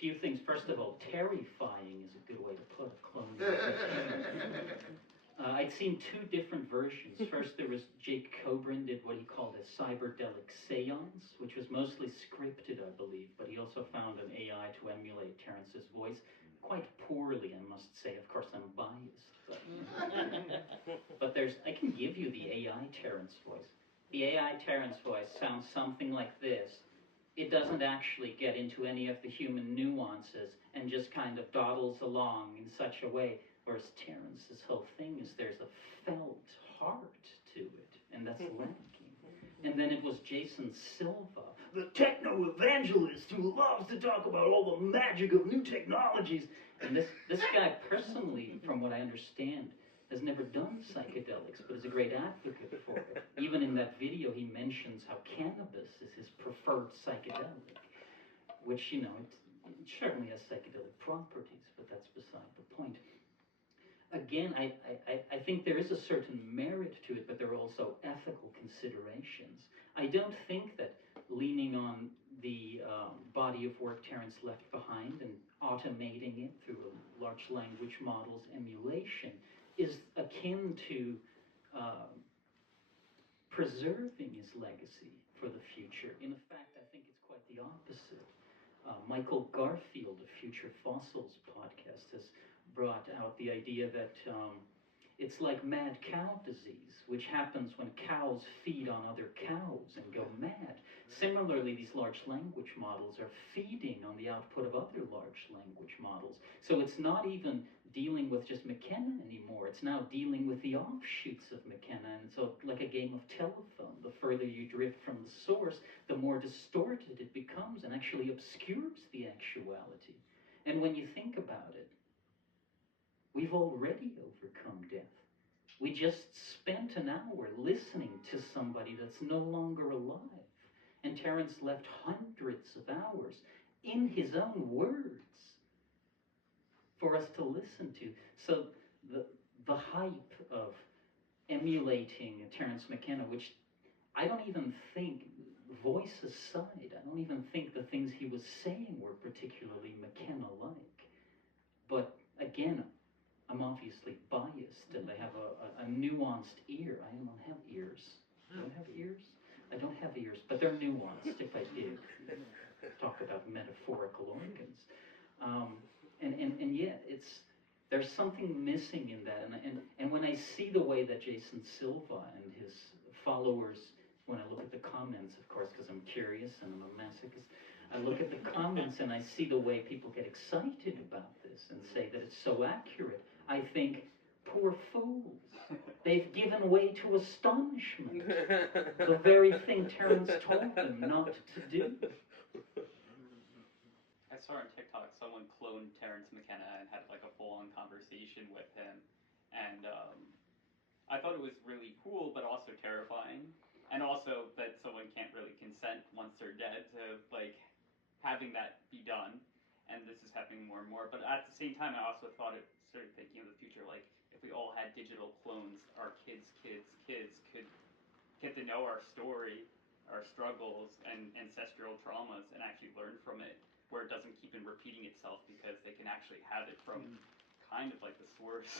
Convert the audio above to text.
few things. First of all, terry-fying is a good way to put a clone. I'd seen two different versions. First, there was Jake Coburn did what he called a cyberdelic seance, which was mostly scripted, I believe, but he also found an AI to emulate Terrence's voice quite poorly, I must say. Of course, I'm biased, but I can give you the AI Terrence voice. The AI Terrence voice sounds something like this. It doesn't actually get into any of the human nuances and just kind of dawdles along in such a way. Whereas Terrence's whole thing is there's a felt heart to it, and that's lacking. And then it was Jason Silva, the techno-evangelist who loves to talk about all the magic of new technologies. And this guy personally, from what I understand, has never done psychedelics, but is a great advocate for it. Even in that video, he mentions how cannabis is his preferred psychedelic, which, you know, it certainly has psychedelic properties, but that's beside the point. Again, I think there is a certain merit to it, but there are also ethical considerations. I don't think that leaning on the body of work Terrence left behind and automating it through a large language model's emulation is akin to preserving his legacy for the future. In fact, I think it's quite the opposite. Michael Garfield of Future Fossils podcast has brought out the idea that it's like mad cow disease, which happens when cows feed on other cows and go mad. Similarly, these large language models are feeding on the output of other large language models. So it's not even dealing with just McKenna anymore. It's now dealing with the offshoots of McKenna. And so like a game of telephone, the further you drift from the source, the more distorted it becomes and actually obscures the actuality. And when you think about it, we've already overcome death. We just spent an hour listening to somebody that's no longer alive. And Terrence left hundreds of hours in his own words for us to listen to. So the hype of emulating Terrence McKenna, which I don't even think, voice aside, I don't even think the things he was saying were particularly McKenna-like. But again, I'm obviously biased, and I have a nuanced ear. I don't have ears. Do I have ears? I don't have ears, but they're nuanced if I did. Talk about metaphorical organs. And yeah, there's something missing in that. And when I see the way that Jason Silva and his followers, when I look at the comments, of course, because I'm curious and I'm a masochist, I look at the comments and I see the way people get excited about this and say that it's so accurate. I think, poor fools. They've given way to astonishment. The very thing Terrence told them not to do. I saw on TikTok someone cloned Terrence McKenna and had like a full-on conversation with him. And I thought it was really cool, but also terrifying. And also that someone can't really consent once they're dead to like having that be done. And this is happening more and more. But at the same time, I also started thinking of the future, like if we all had digital clones, our kids could get to know our story, our struggles, and ancestral traumas, and actually learn from it, where it doesn't keep on repeating itself because they can actually have it from kind of like the source.